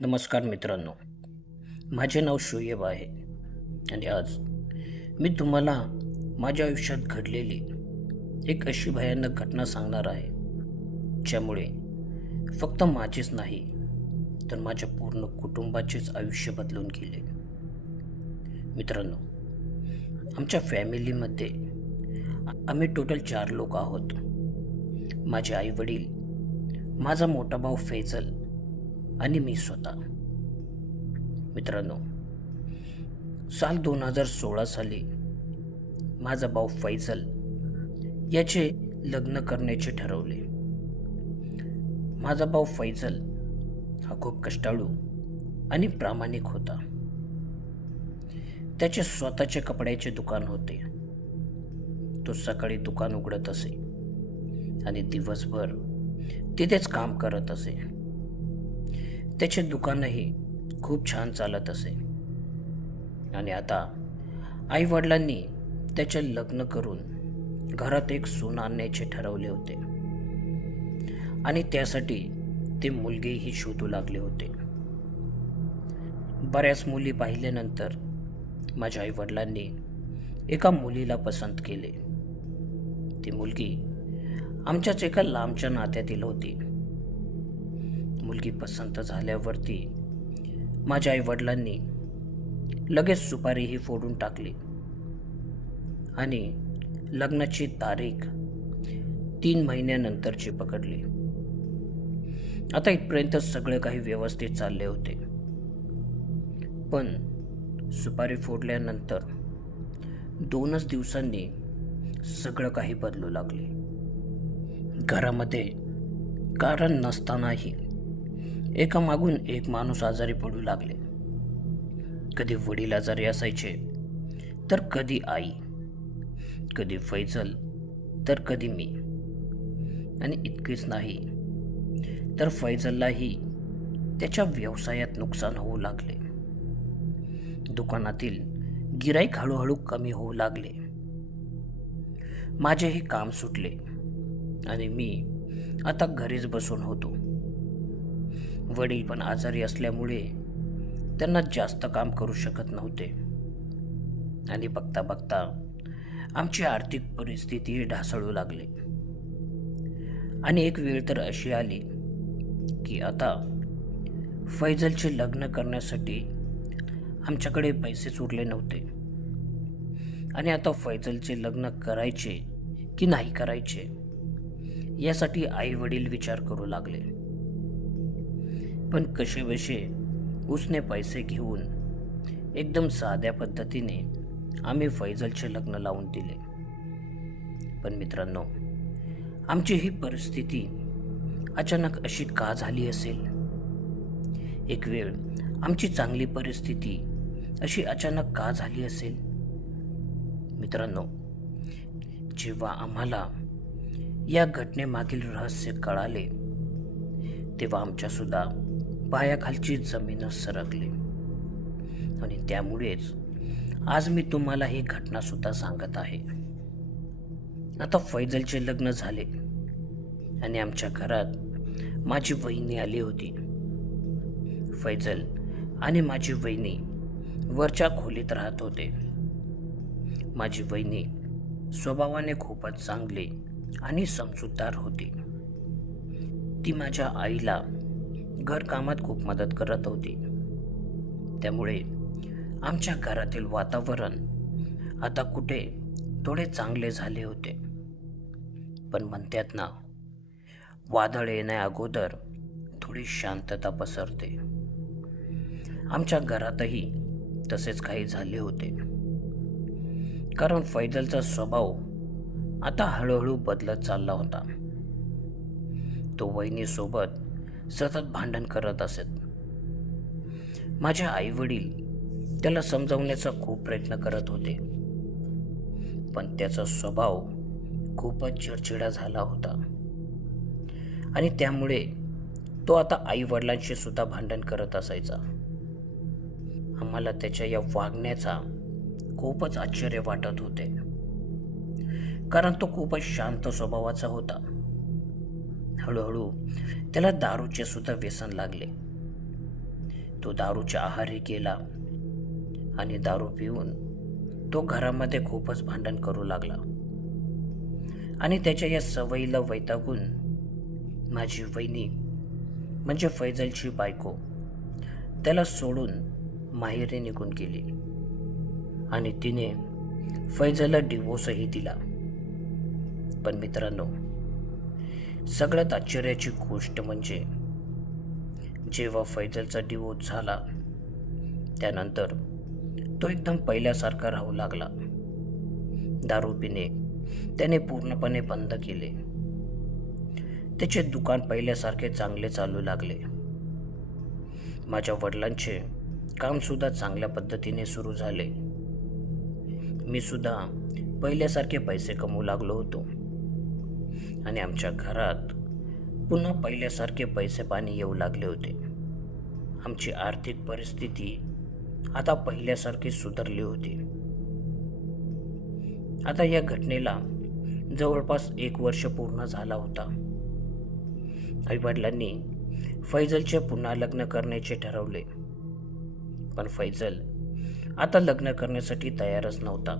नमस्कार मित्रांनो, माझे नाव शोएब आहे आणि आज मी तुम्हाला माझ्या आयुष्यात घडलेली एक अशी भयानक घटना सांगणार आहे, ज्यामुळे फक्त माझेच नाही तर माझ्या पूर्ण कुटुंबाचेच आयुष्य बदलून गेले. मित्रांनो, आमच्या फॅमिलीमध्ये आम्ही टोटल 4 लोक आहोत. माझे आई वडील, माझा मोठा भाऊ फैजल आणि मी स्वतः. मित्रांनो, साल 2016 साली माझा भाऊ फैजल याचे लग्न करण्याचे ठरवले. माझा भाऊ फैजल हा खूप कष्टाळू आणि प्रामाणिक होता. त्याचे स्वतःचे कपड्याचे दुकान होते. तो सकाळी दुकान उघडत असे आणि दिवसभर तिथेच काम करत असे. त्याचे दुकानही खूप छान चालत असे आणि आता आई वडिलांनी त्याचे लग्न करून घरात एक सून आणण्याचे ठरवले होते आणि त्यासाठी ते मुलगीही शोधू लागले होते. बऱ्याच मुली पाहिल्यानंतर माझ्या आई वडिलांनी एका मुलीला पसंत केले. ती मुलगी आमच्याच एका लांबच्या नात्यातील होती. मुलगी पसंत झाल्यावरती माझ्या आई वडिलांनी लगेच सुपारीही फोडून टाकली आणि लग्नाची तारीख 3 महिन्यानंतरची पकडली. आता इथपर्यंत सगळे काही व्यवस्थित चालले होते, पण सुपारी फोडल्यानंतर 2च दिवसांनी सगळं काही बदलू लागले. घरामध्ये कारण नसतानाही एका मागून एक माणूस आजारी पडू लागले. कधी वडील आजारी असायचे, तर कधी आई, कधी फैजल, तर कधी मी. आणि इतकेच नाही, तर फैजललाही त्याच्या व्यवसायात नुकसान होऊ लागले. दुकानातील गिराईक हळूहळू कमी होऊ लागले. माझेही काम सुटले आणि मी आता घरीच बसून होतो. वडील पण आजारी असल्यामुळे त्यांना जास्त काम करू शकत नव्हते आणि बघता बघता आमची आर्थिक परिस्थिती ढासळू लागली. आणि एक वेळ तर अशी आली की आता फैजलचे लग्न करण्यासाठी आमच्याकडे पैसेच उरले नव्हते आणि आता फैजलचे लग्न करायचे की नाही करायचे यासाठी आई वडील विचार करू लागले. पण कसेबसे उसने पैसे घेऊन एकदम साध्या पद्धतीने आम्ही फैजलचे लग्न लावून दिले. पण मित्रांनो, आमची ही परिस्थिती अचानक अशी का झाली असेल? एक वेळ आमची चांगली परिस्थिती अशी अचानक का झाली असेल? मित्रांनो, जेव्हा आम्हाला या घटनेमागील रहस्य कळाले, तेव्हा आमच्या सुद्धा पायाखालची जमीनच सरकली आणि त्यामुळेच आज मी तुम्हाला ही घटना सुद्धा सांगत आहे. आता फैजलचे लग्न झाले आणि आमच्या घरात माझी वहिनी आली होती. फैजल आणि माझी वहिनी वरच्या खोलीत राहत होते. माझी वहिनी स्वभावाने खूपच चांगली आणि समजूतदार होती. ती माझ्या आईला घरकामात खूप मदत करत होती. त्यामुळे आमच्या घरातील वातावरण आता कुठे थोडे चांगले झाले होते. पण म्हणतात ना, वादळ येण्या अगोदर थोडी शांतता पसरते. आमच्या घरातही तसेच काही झाले होते, कारण फैजलचा स्वभाव आता हळूहळू बदलत चालला होता. तो वहिनीसोबत सतत भांडण करत असत. माझे आई वडील त्याला समजावण्याचा खूप प्रयत्न करत होते, पण त्याचा स्वभाव खूपच चिडचिडा झाला होता आणि त्यामुळे तो आता आई वडिलांशी सुद्धा भांडण करत असायचा. आम्हाला त्याच्या या वागण्याचा खूपच आश्चर्य वाटत होते, कारण तो खूपच शांत स्वभावाचा होता. हळूहळू त्याला दारूचे सुद्धा व्यसन लागले. तो दारूच्या आहारी गेला आणि दारू पिऊन तो घरामध्ये खूपच भांडण करू लागला. आणि त्याच्या या सवयीला वैतागून माझी वहिनी म्हणजे फैजलची बायको त्याला सोडून माहेरी निघून गेली आणि तिने फैजलला डिवोर्सही दिला. पण मित्रांनो, सगळ्यात आश्चर्याची गोष्ट म्हणजे जेव्हा फैजलचा डिवोर्स झाला त्यानंतर तो एकदम पहिल्यासारखा राहू लागला. दारू पिणे त्याने पूर्णपणे बंद केले. त्याचे दुकान पहिल्यासारखे चांगले चालू लागले. माझ्या वडिलांचे काम सुद्धा चांगल्या पद्धतीने सुरू झाले. मी सुद्धा पहिल्यासारखे पैसे कमवू लागलो होतो आणि आमच्या घरात पुन्हा पहिल्यासारखे पैसे पाणी येऊ लागले होते. आमची आर्थिक परिस्थिती आता पहिल्यासारखी सुधारली होती. आता या घटनेला जवळपास 1 वर्ष पूर्ण झाला होता. आईवडिलांनी फैजलचे पुन्हा लग्न करण्याचे ठरवले, पण फैजल आता लग्न करण्यासाठी तयारच नव्हता.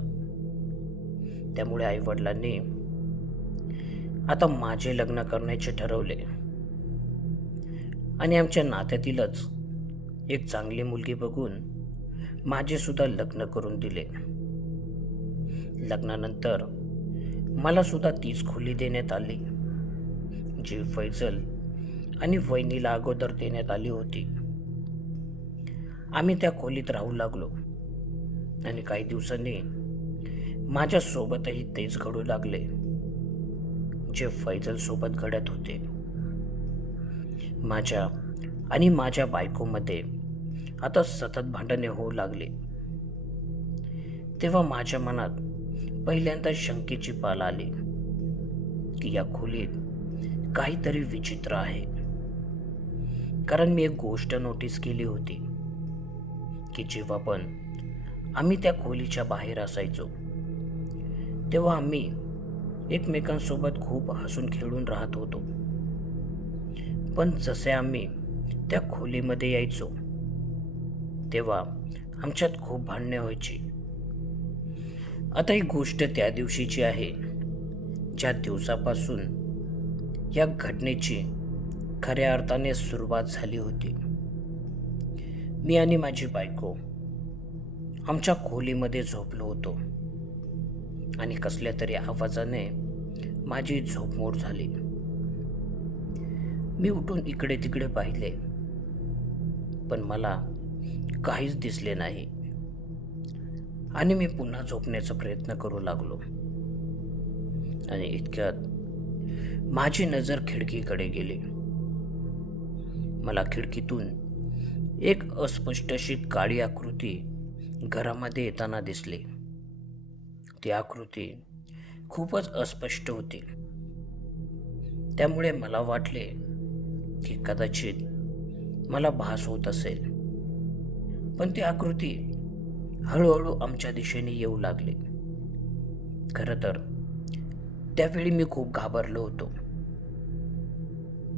त्यामुळे आईवडिलांनी आता माझे लग्न करण्याचे ठरवले आणि आमच्या नात्यातीलच एक चांगली मुलगी बघून माझे सुद्धा लग्न करून दिले. लग्नानंतर मला सुद्धा तीच खोली देण्यात आली जी फैजल आणि वहिनीला अगोदर देण्यात आली होती. आम्ही त्या खोलीत राहू लागलो आणि काही दिवसांनी माझ्या सोबतही तेच घडू लागले जे फैजल सोबत घडत होते. माझ्या आणि माझ्या बायकोमध्ये आता सतत भांडणे होऊ लागली. तेव्हा माझ्या मनात पहिल्यांदा शंकेची पाल आली की या खोलीत काहीतरी विचित्र आहे. कारण मी एक गोष्ट नोटीस केली होती की जेव्हा पण आम्ही त्या खोलीच्या बाहेर असायचो तेव्हा आम्ही एकमेकांसोबत खूप हसून खेळून राहत होतो. पण जसे आम्ही त्या खोलीमध्ये यायचो तेव्हा आमच्यात खूप भांडणे व्हायची. आता ही गोष्ट त्या दिवशीची आहे ज्या दिवसापासून या घटनेची खऱ्या अर्थाने सुरुवात झाली होती. मी आणि माझी बायको आमच्या खोलीमध्ये झोपलो होतो आणि कसल्या तरी आवाजाने माझी झोपमोड झाली. मी उठून इकडे तिकडे पाहिले पण मला काहीच दिसले नाही आणि मी पुन्हा झोपण्याचा प्रयत्न करू लागलो आणि इतक्यात माझी नजर खिडकीकडे गेली. मला खिडकीतून एक अस्पष्ट अशी काळी आकृती घरामध्ये येताना दिसली. ती आकृती खूपच अस्पष्ट होती. त्यामुळे मला वाटले की कदाचित मला भास होत असेल. पण ती आकृती हळूहळू आमच्या दिशेने येऊ लागली. खरं तर त्यावेळी मी खूप घाबरलो होतो.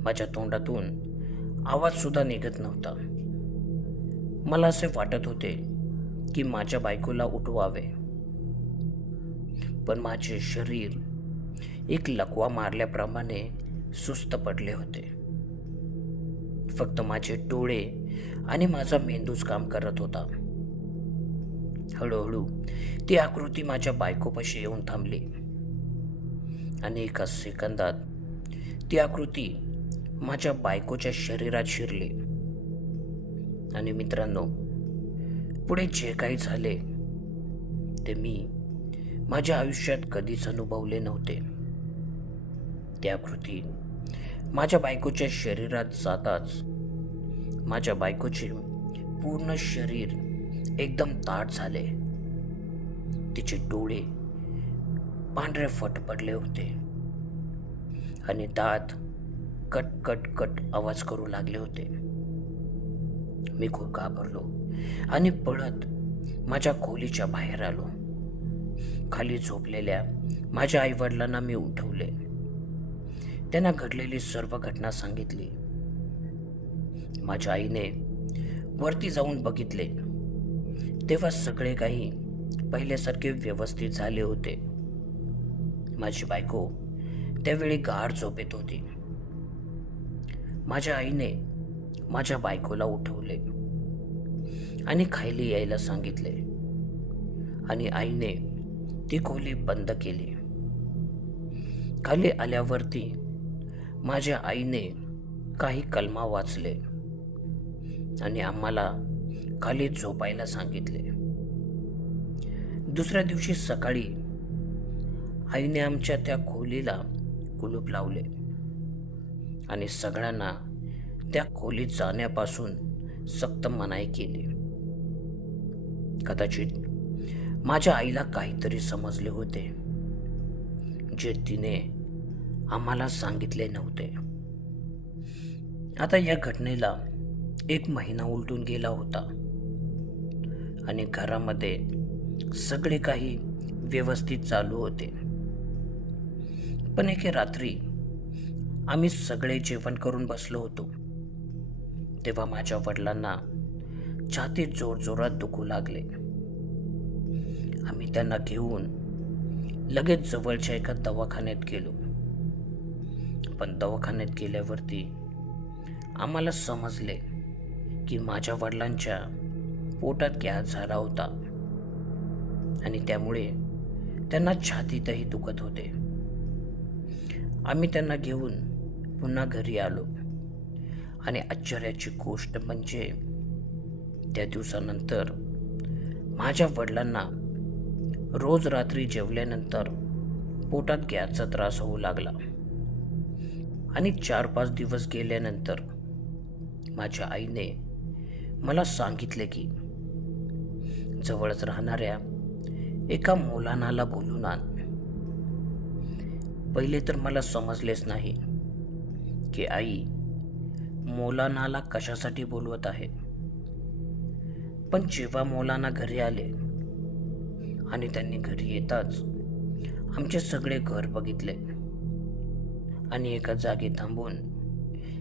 माझ्या तोंडातून आवाज सुद्धा निघत नव्हता. मला असे वाटत होते की माझ्या बायकोला उठवावे, पण माझे शरीर एक लकवा मारल्याप्रमाणे सुस्त पडले होते. फक्त माझे डोळे आणि माझा मेंदूच काम करत होता. हळूहळू ती आकृती माझ्या बायकोपाशी येऊन थांबली आणि एका सेकंदात ती आकृती माझ्या बायकोच्या शरीरात शिरली. आणि मित्रांनो, पुढे जे काही झाले ते मी माझ्या आयुष्यात कधीच अनुभवले नव्हते. ती आकृती माझ्या बायकोच्या शरीरात जाताच माझ्या बायकोचे पूर्ण शरीर एकदम ताठ झाले. तिचे डोळे पांढरे फट पडले होते आणि दात कट कट कट आवाज करू लागले होते. मी खूप घाबरलो आणि पळत माझ्या खोलीच्या बाहेर आलो. खाली झोपलेल्या माझ्या आईवडिलांना मी उठवले. त्यांना घडलेली सर्व घटना सांगितली. माझ्या आईने वरती जाऊन बघितले तेव्हा सगळे काही पहिल्यासारखे व्यवस्थित झाले होते. माझी बायको त्यावेळी गाढ झोपेत होती. माझ्या आईने माझ्या बायकोला उठवले आणि खाली यायला सांगितले आणि आईने ती खोली बंद केली. खाली आल्यावरती माझ्या आईने काही कलमा वाचले आणि आम्हाला खाली झोपायला सांगितले. दुसऱ्या दिवशी सकाळी आईने आमच्या त्या खोलीला कुलूप लावले आणि सगळ्यांना त्या खोलीत जाण्यापासून सक्त मनाई केली. कदाचित माझ्या आईला काहीतरी समजले होते जे तिने आम्हाला सांगितले नव्हते. आता या घटनेला 1 महिना उलटून गेला होता आणि घरामध्ये सगळे काही व्यवस्थित चालू होते. पण एके रात्री आम्ही सगळे जेवण करून बसलो होतो तेव्हा माझ्या वडिलांना छातीत जोरजोरात दुखू लागले. आम्ही त्यांना घेऊन लगेच जवळच्या एका दवाखान्यात गेलो. पण दवाखान्यात गेल्यावरती आम्हाला समजले की माझ्या वडिलांच्या पोटात गॅस झाला होता आणि त्यामुळे त्यांना छातीतही दुखत होते. आम्ही त्यांना घेऊन पुन्हा घरी आलो आणि आश्चर्याची गोष्ट म्हणजे त्या दिवसानंतर माझ्या वडिलांना रोज रात्री जेवल्यानंतर पोटात गॅसचा त्रास होऊ लागला आणि 4-5 दिवस गेल्यानंतर माझ्या आईने मला सांगितले की जवळच राहणाऱ्या एका मौलानाला बोलून आण. पहिले तर मला समजलेच नाही की आई मौलानाला कशासाठी बोलवत आहे. पण जेव्हा मौलाना घरी आले आणि त्यांनी घरी येताच आमचे सगळे घर बघितले आणि एका जागी थांबून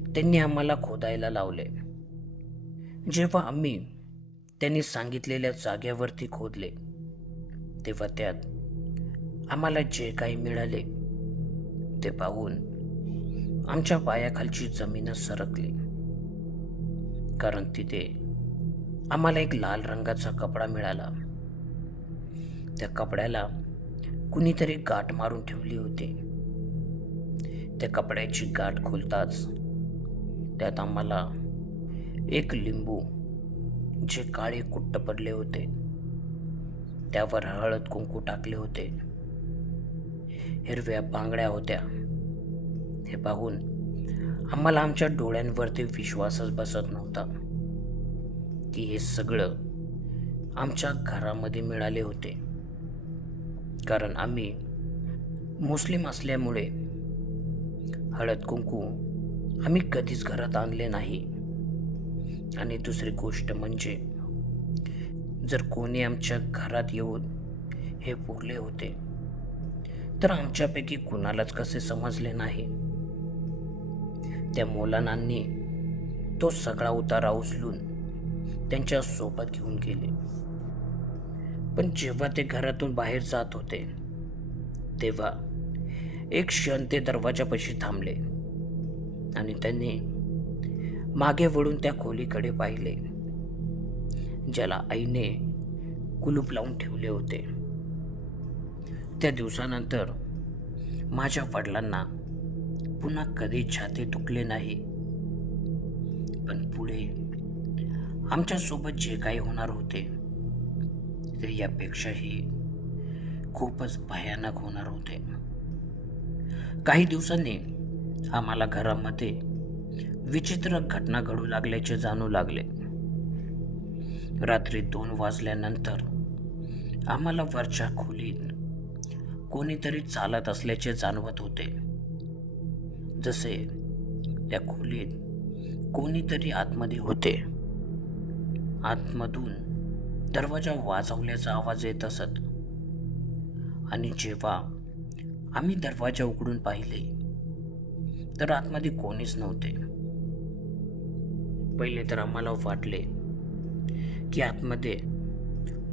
त्यांनी आम्हाला खोदायला लावले. जेव्हा आम्ही त्यांनी सांगितलेल्या जागेवरती खोदले तेव्हा त्यात आम्हाला जे काही मिळाले ते पाहून आमच्या पायाखालची जमीनच सरकली. कारण तिथे आम्हाला एक लाल रंगाचा कपडा मिळाला. त्या कपड्याला कुणीतरी गाठ मारून ठेवली होती. त्या कपड्याची गाठ खोलताच त्यात आम्हाला एक लिंबू जे काळे कुट्ट पडले होते त्यावर हळद कुंकू टाकले होते, हिरव्या बांगड्या होत्या. हे पाहून आम्हाला आमच्या डोळ्यांवरती विश्वासच बसत नव्हता की हे सगळं आमच्या घरामध्ये मिळाले होते. कारण आम्ही मुस्लिम असल्यामुळे हळद कुंकू आम्ही कधीच घरात आणले नाही. आणि दुसरी गोष्ट म्हणजे जर कोणी आमच्या घरात येऊन हे बोलले होते तर आमच्यापैकी कुणालाच कसे समजले नाही. त्या मौलानांनी तो सगळा उतारा उचलून त्यांच्या सोबत घेऊन गेले. पण जेव्हा ते घरातून बाहेर जात होते तेव्हा एक क्षण ते दरवाजापाशी थांबले आणि त्यांनी मागे वळून त्या खोलीकडे पाहिले ज्याला आईने कुलूप लावून ठेवले होते. त्या दिवसानंतर माझ्या वडिलांना पुन्हा कधी छाती दुखले नाही. पण पुढे आमच्यासोबत जे काही होणार होते ते यापेक्षाही खूपच भयानक होणार होते. काही दिवसांनी आम्हाला घरामध्ये विचित्र घटना घडू लागल्याचे जाणू लागले. रात्री 2 वाजल्यानंतर आम्हाला वरच्या खोलीत कोणीतरी चालत असल्याचे जाणवत होते. जसे त्या खोलीत कोणीतरी आतमध्ये होते. आतमधून दरवाजा वाजवल्याचा आवाज येत असत आणि जेव्हा आम्ही दरवाजा उघडून पाहिले तर आतमध्ये कोणीच नव्हते. पहिले तर आम्हाला वाटले की आतमध्ये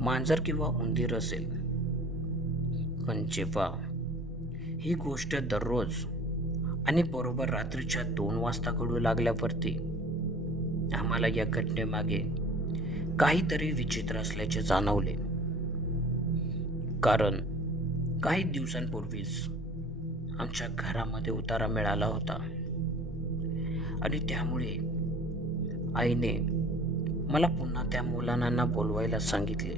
मांजर किंवा उंदीर असेल. पण जेव्हा ही गोष्ट दररोज आणि बरोबर रात्रीच्या 2 वाजता घडू लागल्यावरती आम्हाला या घटनेमागे काहीतरी विचित्र असल्याचे जाणवले. कारण काही दिवसांपूर्वीच आमच्या घरामध्ये उतारा मिळाला होता आणि त्यामुळे आईने मला पुन्हा त्या मुलांना बोलवायला सांगितले.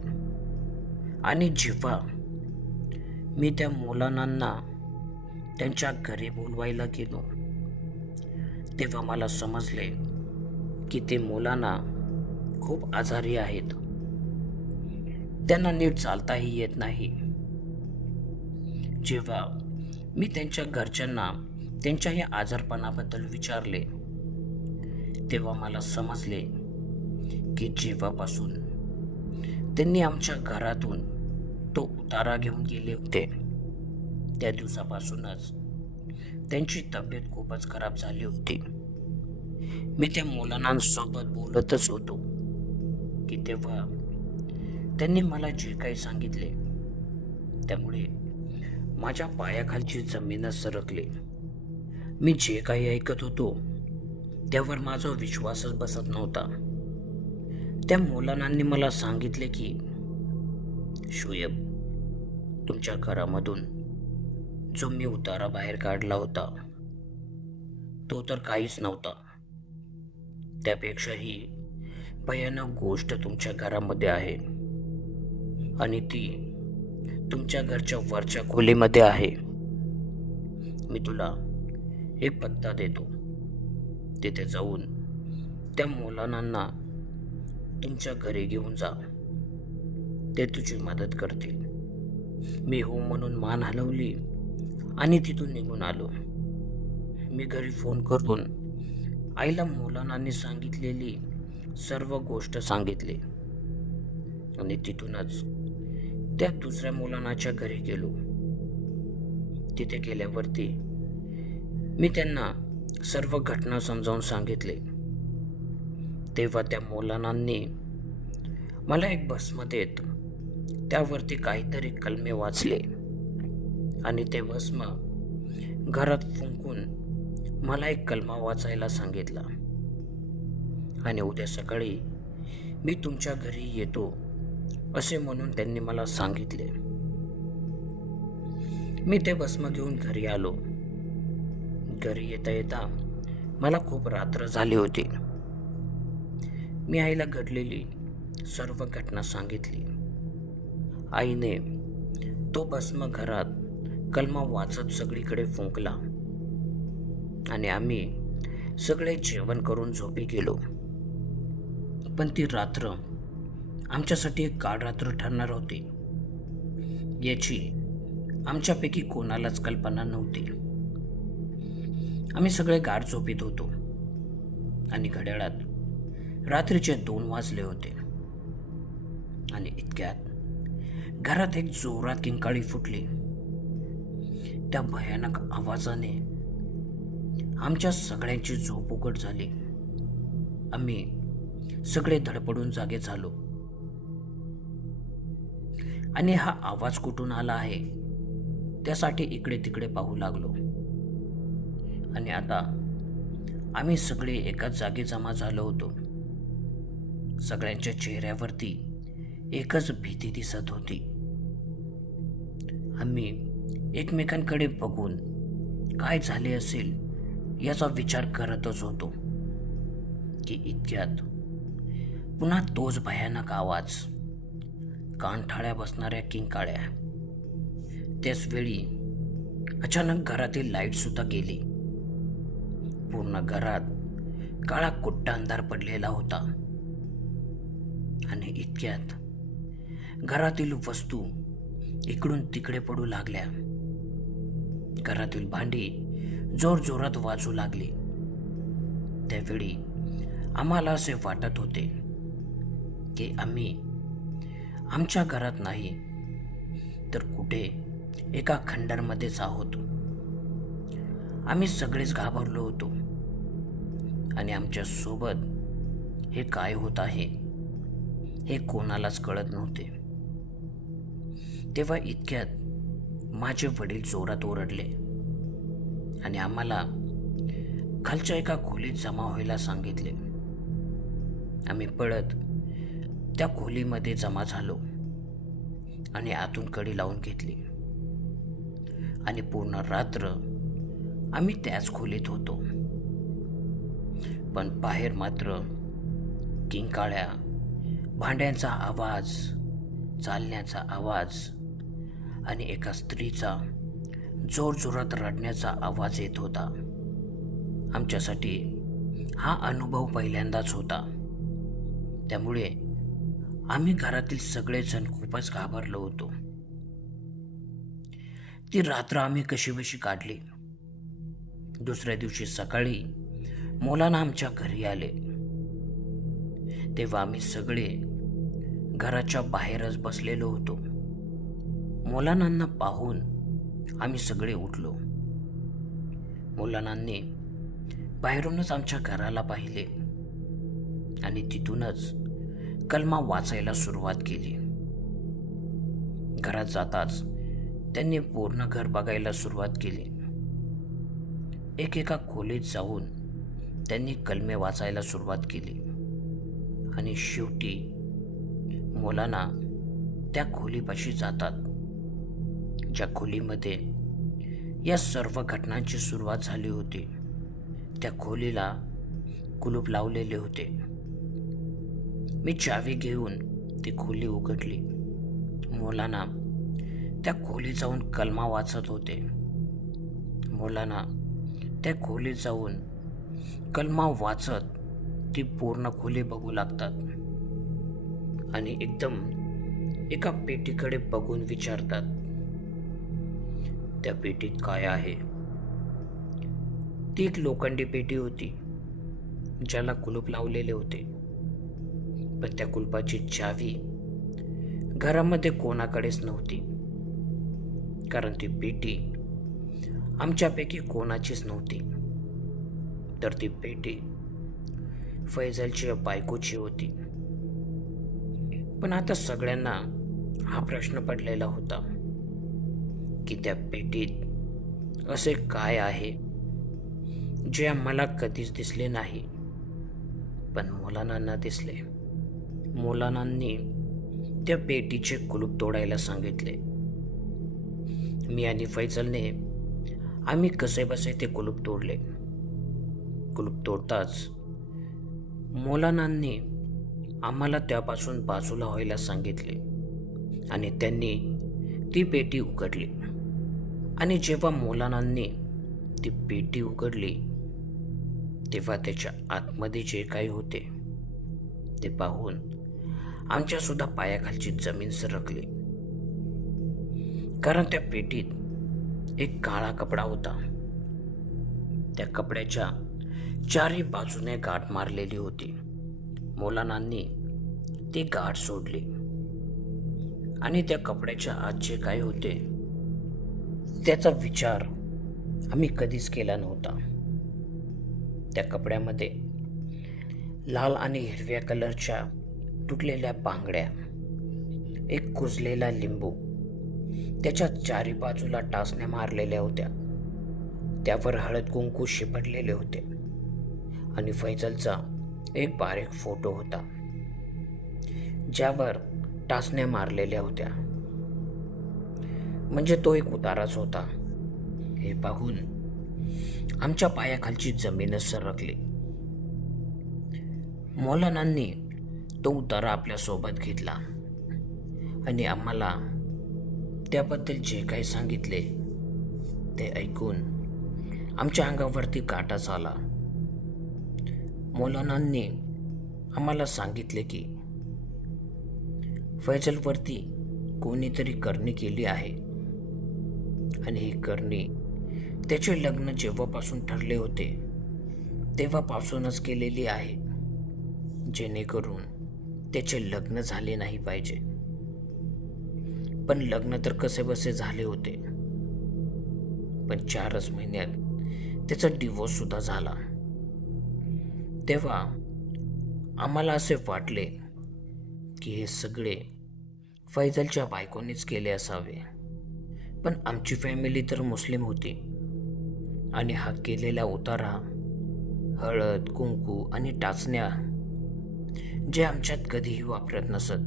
आणि जेव्हा मी त्या मुलांना त्यांच्या घरी बोलवायला गेलो तेव्हा मला समजले की ते मुलांना खूप आजारी आहेत. त्यांना नीट चालताही येत नाही. जेव्हा मी त्यांच्या घरच्यांना त्यांच्या या आजारपणाबद्दल विचारले तेव्हा मला समजले की जेव्हापासून त्यांनी आमच्या घरातून तो उतारा घेऊन गेले होते त्या दिवसापासूनच त्यांची तब्येत खूपच खराब झाली होती. मी त्या मुलांसोबत बोलतच होतो की तेव्हा त्यांनी मला जे काही सांगितले त्यामुळे माझ्या पायाखालची जमीनच सरकली. मी जे काही ऐकत होतो त्यावर माझा विश्वासच बसत नव्हता. त्या मुलांनी मला सांगितले की शोएब, तुमच्या घरामधून जो मी उतारा बाहेर काढला होता तो तर काहीच नव्हता. त्यापेक्षाही भयानक गोष्ट तुमच्या घरामध्ये आहे आणि ती तुमच्या घरच्या वरच्या खोलीमध्ये आहे. मी तुला एक पत्ता देतो. तिथे जाऊन त्या मुलांना तुमच्या घरी घेऊन जा. ते तुझी मदत करतील. मी हो म्हणून मान हलवली आणि तिथून निघून आलो. मी घरी फोन करून आईला मुलांनी सांगितलेली सर्व गोष्ट सांगितली आणि तिथूनच त्या दुसऱ्या मुलांच्या घरी गेलो. तिथे गेल्यावरती मी त्यांना सर्व घटना समजावून सांगितले. तेव्हा त्या मुलांनी मला एक भस्म देत त्यावरती काहीतरी कलमे वाचले आणि ते भस्म घरात फुंकून मला एक कलमा वाचायला सांगितला आणि उद्या सकाळी मी तुमच्या घरी येतो असे म्हणून त्यांनी मला सांगितले. मी ते भस्म घेऊन घरी आलो. घरी येता येता मला खूप रात्र झाली होती. मी आईला घडलेली सर्व घटना सांगितली. आईने तो भस्म घरात कलमा वाचत सगळीकडे फुंकला आणि आम्ही सगळे जेवण करून झोपी गेलो. पण ती रात्र आमच्यासाठी एक काळ रात्र ठरणार होती याची आमच्यापैकी कोणालाच कल्पना नव्हती. आम्ही सगळे गाढ झोपीत होतो आणि घड्याळात रात्रीचे 2 वाजले होते आणि इतक्यात घरात एक जोरात किंकाळी फुटली. त्या भयानक आवाजाने आमच्या सगळ्यांची झोप उघड झाली. आम्ही सगळे धडपडून जागे झालो आणि हा आवाज कुठून आला आहे त्यासाठी इकडे तिकडे पाहू लागलो. आणि आता आम्ही सगळे एकाच जागी जमा झालो होतो. सगळ्यांच्या चेहऱ्यावरती एकच भीती दिसत होती. आम्ही एकमेकांकडे बघून काय झाले असेल याचा विचार करतच होतो की इतक्यात पुन्हा तोच भयानक आवाज, कानठाळ्या बसणाऱ्या किंकाळ्या. त्याच वेळी अचानक घरातील लाईट सुद्धा गेली. पूर्ण घरात काळा कुट्टा अंधार पडलेला होता आणि इतक्यात घरातील वस्तू इकडून तिकडे पडू लागल्या. घरातील भांडी जोरजोरात वाजू लागली. त्यावेळी आम्हाला असे वाटत होते की आम्ही आमच्या घरात नाही तर कुठे एका खंडरमध्येच आहोत. आम्ही सगळेच घाबरलो होतो आणि आमच्या सोबत हे काय होत आहे हे कोणालाच कळत नव्हते. तेव्हा इतक्यात माझे वडील जोरात ओरडले आणि आम्हाला खालच्या एका खोलीत जमा व्हायला सांगितले. आम्ही पळत त्या खोलीमध्ये जमा झालो आणि आतून कडी लावून घेतली आणि पूर्ण रात्र आम्ही त्याच खोलीत होतो. पण बाहेर मात्र किंकाळ्या, भांड्यांचा आवाज, चालण्याचा आवाज आणि एका स्त्रीचा जोरजोरात रडण्याचा आवाज येत होता. आमच्यासाठी हा अनुभव पहिल्यांदाच होता. त्यामुळे आम्ही घरातील सगळेजण खूपच घाबरलो होतो. ती रात्र आम्ही कशीबशी काढली. दुसऱ्या दिवशी सकाळी मौलाना आमच्या घरी आले. तेव्हा आम्ही सगळे घराच्या बाहेरच बसलेलो होतो. मौलानांना पाहून आम्ही सगळे उठलो. मौलानांनी बाहेरूनच आमच्या घराला पाहिले आणि तिथूनच कलमा वाचायला सुरुवात केली. घरात जाताच त्यांनी पूर्ण घर बघायला सुरुवात केली. एकेका खोलीत जाऊन त्यांनी कलमे वाचायला सुरुवात केली आणि शेवटी मौलाना त्या खोलीपाशी जातात ज्या खोलीमध्ये या सर्व घटनांची सुरुवात झाली होती. त्या खोलीला कुलूप लावलेले होते. मी चावी घेऊन ती खोली उघडली. मौलाना त्या खोलीत जाऊन कलमा वाचत होते. मौलाना त्या खोलीत जाऊन कलमा वाचत ती पूर्ण खोली बघू लागतात आणि एकदम एका पेटीकडे बघून विचारतात, त्या पेटीत काय आहे? ती एक लोखंडी पेटी होती ज्याला कुलूप लावलेले होते. पण त्या कुलपाची चावी घरामध्ये कोणाकडेच नव्हती, कारण ती पेटी आमच्यापैकी कोणाचीच नव्हती. तर ती पेटी फैजलची बायकोची होती. पण आता सगळ्यांना हा प्रश्न पडलेला होता की त्या पेटीत असे काय आहे जे आम्हाला कधीच दिसले नाही, पण मौलानांना दिसले. मौलानांनी त्या पेटीचे कुलूप तोडायला सांगितले. मी आणि फैजलने आम्ही कसेबसे ते कुलूप तोडले. कुलूप तोडताच मौलानांनी आम्हाला त्यापासून बाजूला व्हायला सांगितले आणि त्यांनी ती पेटी उघडली. आणि जेव्हा मौलानांनी ती पेटी उघडली तेव्हा त्याच्या आतमध्ये जे काही होते ते पाहून आमच्या सुद्धा पायाखालची जमीन सरकली. कारण त्या पेटीत एक काळा कपडा होता. त्या कपड्याच्या चारही बाजूने गाठ मारलेली होती. मौलानांनी ती गाठ सोडली आणि त्या कपड्याच्या आत जे काय होते त्याचा विचार आम्ही कधीच केला नव्हता. त्या कपड्यामध्ये लाल आणि हिरव्या कलरच्या तुटलेल्या बांगड्या, एक कुजलेला लिंबू, त्याच्या चारी बाजूला टाचण्या मारलेल्या होत्या, त्यावर हळद कुंकू शिपडलेले होते आणि फैजलचा एक बारीक फोटो होता ज्यावर टाचण्या मारलेल्या होत्या. म्हणजे तो एक उताराच होता. हे पाहून आमच्या पायाखालची जमीनच सरकली. मौलानांनी तो उतारा आपल्या सोबत घेतला आणि आम्हाला त्याबद्दल जे काही सांगितले ते ऐकून आमच्या अंगावरती काटाच आला. मौलानांनी आम्हाला सांगितले की फैजलवरती कोणीतरी करणी केली आहे आणि ही करणी त्याचे लग्न जेव्हापासून ठरले होते तेव्हापासूनच केलेली आहे, जेणेकरून त्याचे लग्न झाले नाही पाहिजे. पण लग्न तर कसेबसे झाले होते, पण 4च महिन्यात त्याचा डिवोर्स सुद्धा झाला. तेव्हा आम्हाला असे वाटले की हे सगळे फैजलच्या बायकोनीच केले असावे, पण आमची फॅमिली तर मुस्लिम होती आणि हा केलेला उतारा, हळद कुंकू आणि टाचण्या जे आमच्यात कधीही वापरत नसत,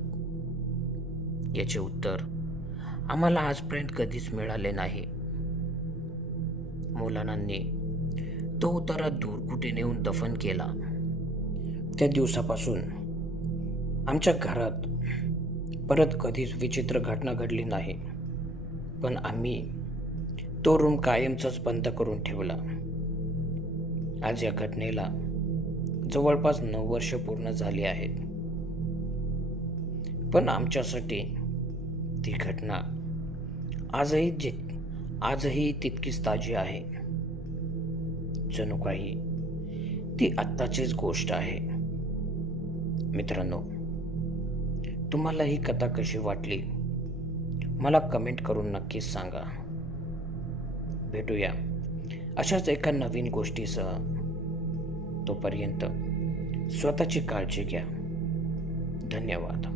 याचे उत्तर आम्हाला आजपर्यंत कधीच मिळाले नाही. मौलानांनी तो उतारा दूर कुठे नेऊन दफन केला. त्या दिवसापासून आमच्या घरात परत कधीच विचित्र घटना घडली नाही, पण आम्ही तो रूम कायमचाच बंद करून ठेवला. आज या घटनेला जवळपास 9 वर्ष पूर्ण झाली आहेत, पण आमच्यासाठी ती घटना आजही तितकीच ताजी आहे. जणू काही ती आत्ताचीच गोष्ट आहे. मित्रांनो, तुम्हाला ही कथा कशी वाटली मला कमेंट करून नक्कीच सांगा. भेटूया अशाच एका नवीन गोष्टीसह. तोपर्यंत स्वतःची काळजी घ्या. धन्यवाद.